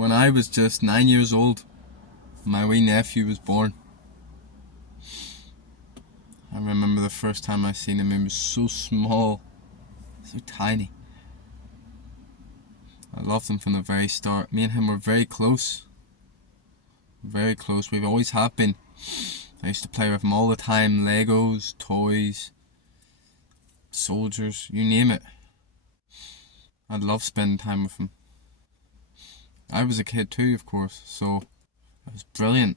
when I was just 9 years old, my wee nephew was born. I remember the first time I seen him, he was so small, so tiny. I loved him from the very start. Me and him were very close. Very close, we've always have been. I used to play with him all the time, Legos, toys, soldiers, you name it. I'd love spending time with him. I was a kid too, of course, so it was brilliant.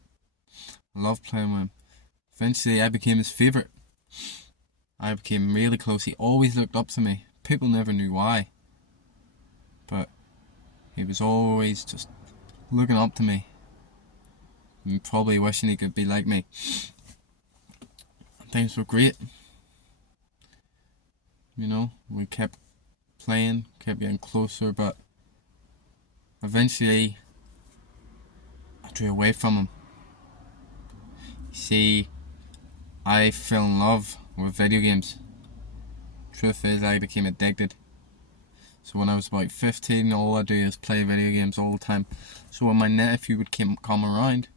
I loved playing with him. Eventually I became his favourite. I became really close. He always looked up to me. People never knew why. But he was always just looking up to me. And probably wishing he could be like me. Things were great. You know, we kept playing, kept getting closer, but eventually I drew away from him. You see, I fell in love with video games. Truth is, I became addicted. So when I was about 15, all I do is play video games all the time. So when my nephew would come around,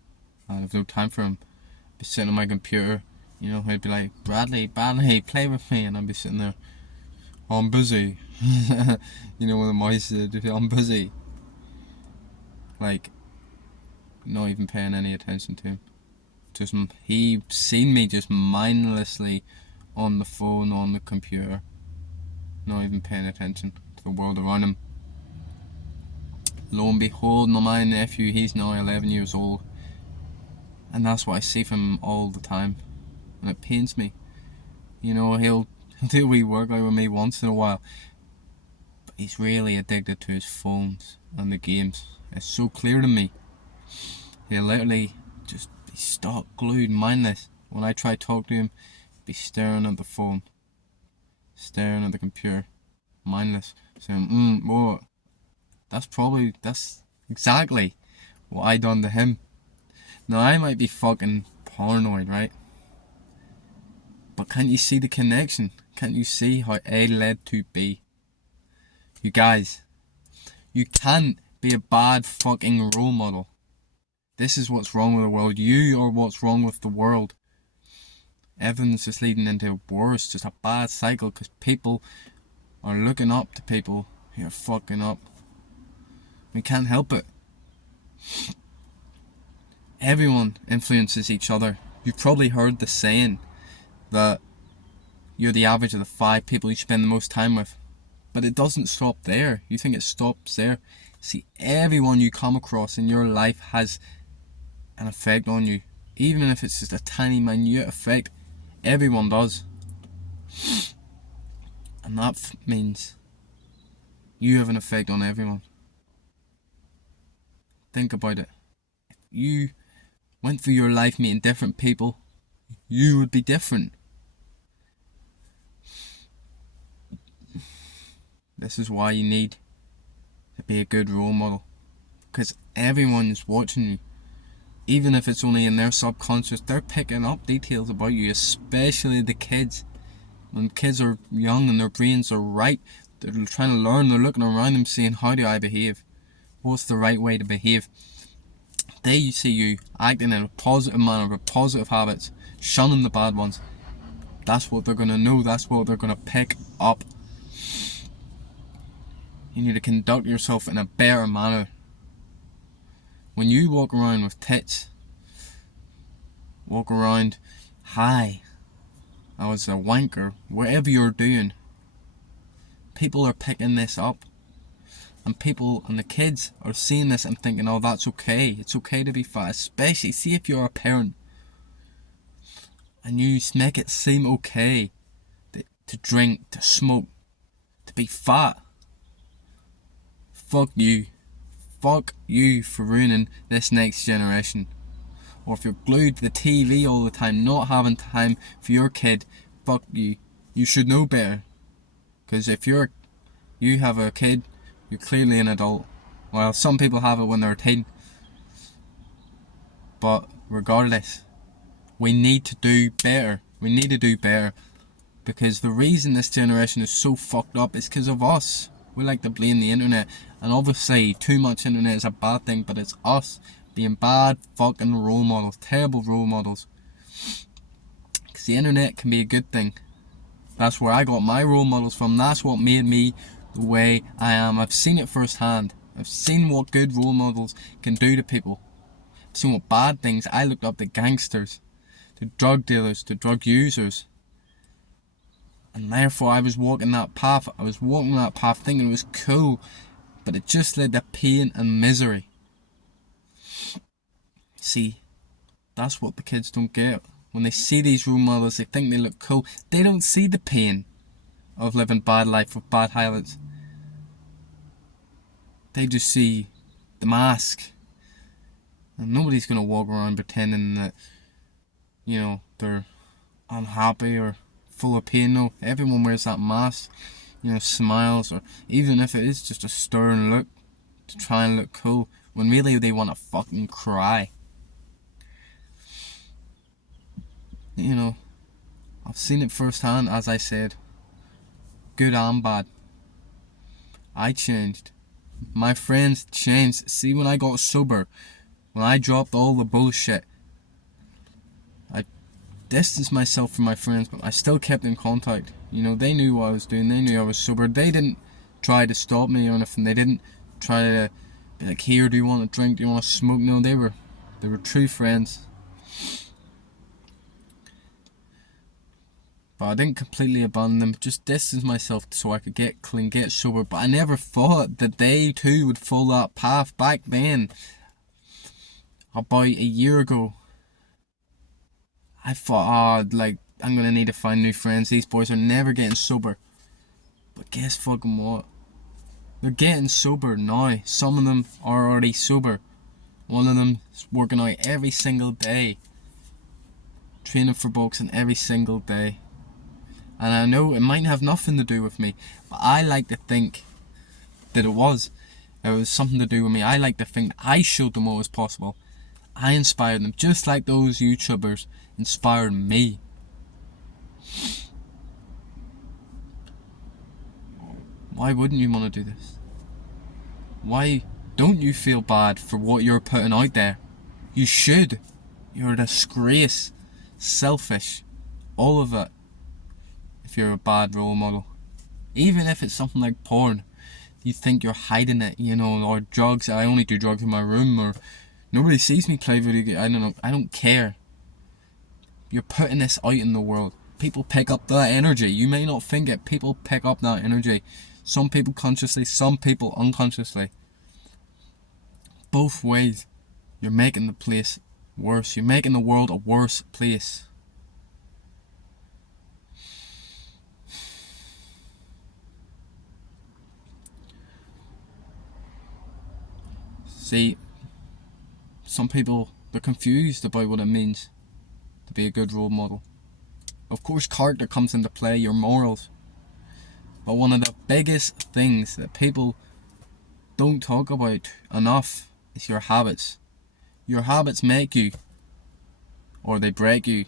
I'd have no time for him. I'd be sitting on my computer, you know, he'd be like, Bradley, play with me, and I'd be sitting there, oh, I'm busy. You know, when the mouse said, I'm busy. Like, not even paying any attention to him. Just, he seen me just mindlessly on the phone, on the computer, not even paying attention to the world around him. Lo and behold, my nephew, he's now 11 years old, and that's what I see from him all the time, and it pains me. You know, he'll do a wee workout with me once in a while, but he's really addicted to his phones and the games. It's so clear to me. He'll literally just be stuck, glued, mindless. When I try to talk to him, be staring at the phone, staring at the computer, mindless, saying, what? That's exactly what I done to him. Now I might be fucking paranoid, right? But can't you see the connection? Can't you see how A led to B? You guys, you can't be a bad fucking role model. This is what's wrong with the world. You are what's wrong with the world. Everything's just leading into worse, just a bad cycle, because people are looking up to people who are fucking up. We can't help it. Everyone influences each other. You've probably heard the saying that you're the average of the 5 people you spend the most time with. But it doesn't stop there. You think it stops there? See, everyone you come across in your life has an effect on you. Even if it's just a tiny, minute effect, everyone does. And that means you have an effect on everyone. Think about it. If you went through your life meeting different people, you would be different. This is why you need to be a good role model. Because everyone's watching you. Even if it's only in their subconscious, they're picking up details about you, especially the kids. When kids are young and their brains are right, they're trying to learn, they're looking around them saying, how do I behave? What's the right way to behave? They see you acting in a positive manner with positive habits, shunning the bad ones. That's what they're going to know, that's what they're going to pick up. You need to conduct yourself in a better manner. When you walk around with tits, walk around, hi, I was a wanker, whatever you're doing, people are picking this up. And people and the kids are seeing this and thinking, oh, that's okay. It's okay to be fat. Especially, see if you're a parent and you make it seem okay to drink, to smoke, to be fat. Fuck you. Fuck you for ruining this next generation. Or if you're glued to the TV all the time, not having time for your kid, fuck you. You should know better. Because if you have a kid, you're clearly an adult. Well, some people have it when they're a teen. But regardless, we need to do better. We need to do better. Because the reason this generation is so fucked up is because of us. We like to blame the internet, and obviously too much internet is a bad thing, but it's us being bad fucking role models, terrible role models. Because the internet can be a good thing. That's where I got my role models from. That's what made me the way I am. I've seen it firsthand. I've seen what good role models can do to people. I've seen what bad things. I looked up to gangsters, to drug dealers, to drug users. And therefore I was walking that path. I was walking that path thinking it was cool. But it just led to pain and misery. See, that's what the kids don't get. When they see these role models, they think they look cool. They don't see the pain of living bad life with bad habits. They just see the mask. And nobody's going to walk around pretending that, you know, they're unhappy or full of pain. No, everyone wears that mask, you know, smiles, or even if it is just a stern look to try and look cool, when really they want to fucking cry. You know, I've seen it firsthand, as I said. Good and bad. I changed. My friends changed. See, when I got sober, when I dropped all the bullshit, I distanced myself from my friends, but I still kept in contact. You know, they knew what I was doing. They knew I was sober. They didn't try to stop me or anything. They didn't try to be like, here, do you want to drink? Do you want to smoke? No, they were true friends. But I didn't completely abandon them, just distance myself so I could get clean, get sober. But I never thought that they too would follow that path back then. About a year ago, I thought, like, I'm going to need to find new friends. These boys are never getting sober. But guess fucking what? They're getting sober now. Some of them are already sober. One of them is working out every single day. Training for boxing every single day. And I know it might have nothing to do with me, but I like to think that it was something to do with me. I like to think that I showed them what was possible. I inspired them, just like those YouTubers inspired me. Why wouldn't you want to do this? Why don't you feel bad for what you're putting out there? You should. You're a disgrace. Selfish. All of it. If you're a bad role model. Even if it's something like porn. You think you're hiding it, you know, or drugs. I only do drugs in my room, or nobody sees me play video games. I don't know. I don't care. You're putting this out in the world. People pick up that energy. You may not think it. People pick up that energy. Some people consciously, some people unconsciously. Both ways. You're making the place worse. You're making the world a worse place. See, some people, they're confused about what it means to be a good role model. Of course, character comes into play, your morals. But one of the biggest things that people don't talk about enough is your habits. Your habits make you, or they break you.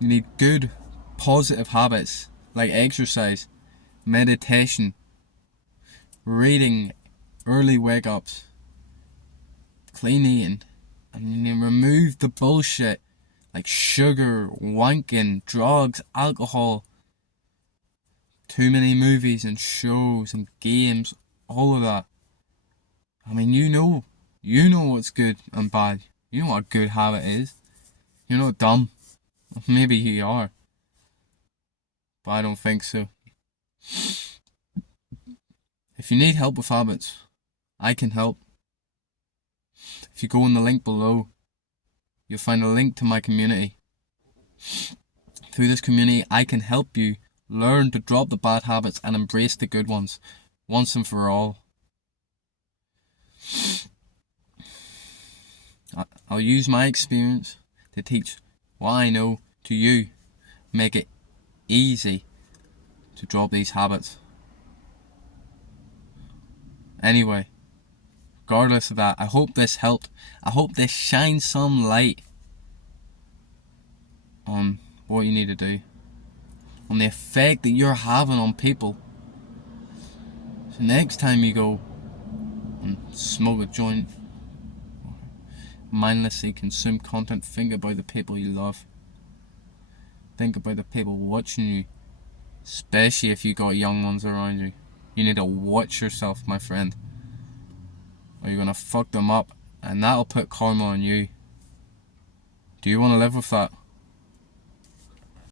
You need good, positive habits like exercise, meditation, reading, early wake-ups, clean eating, and you remove the bullshit like sugar, wanking, drugs, alcohol, too many movies and shows and games, all of that. I mean, you know what's good and bad. You know what a good habit is. You're not dumb. Maybe you are, but I don't think so. If you need help with habits, I can help. If you go in the link below, you'll find a link to my community. Through this community, I can help you learn to drop the bad habits and embrace the good ones, once and for all. I'll use my experience to teach what I know to you. Make it easy to drop these habits. Anyway, regardless of that, I hope this helped. I hope this shines some light on what you need to do, on the effect that you're having on people. So next time you go and smoke a joint, mindlessly consume content, think about the people you love. Think about the people watching you, especially if you got young ones around you. You need to watch yourself, my friend, or you're gonna fuck them up, and that'll put karma on you. Do you want to live with that?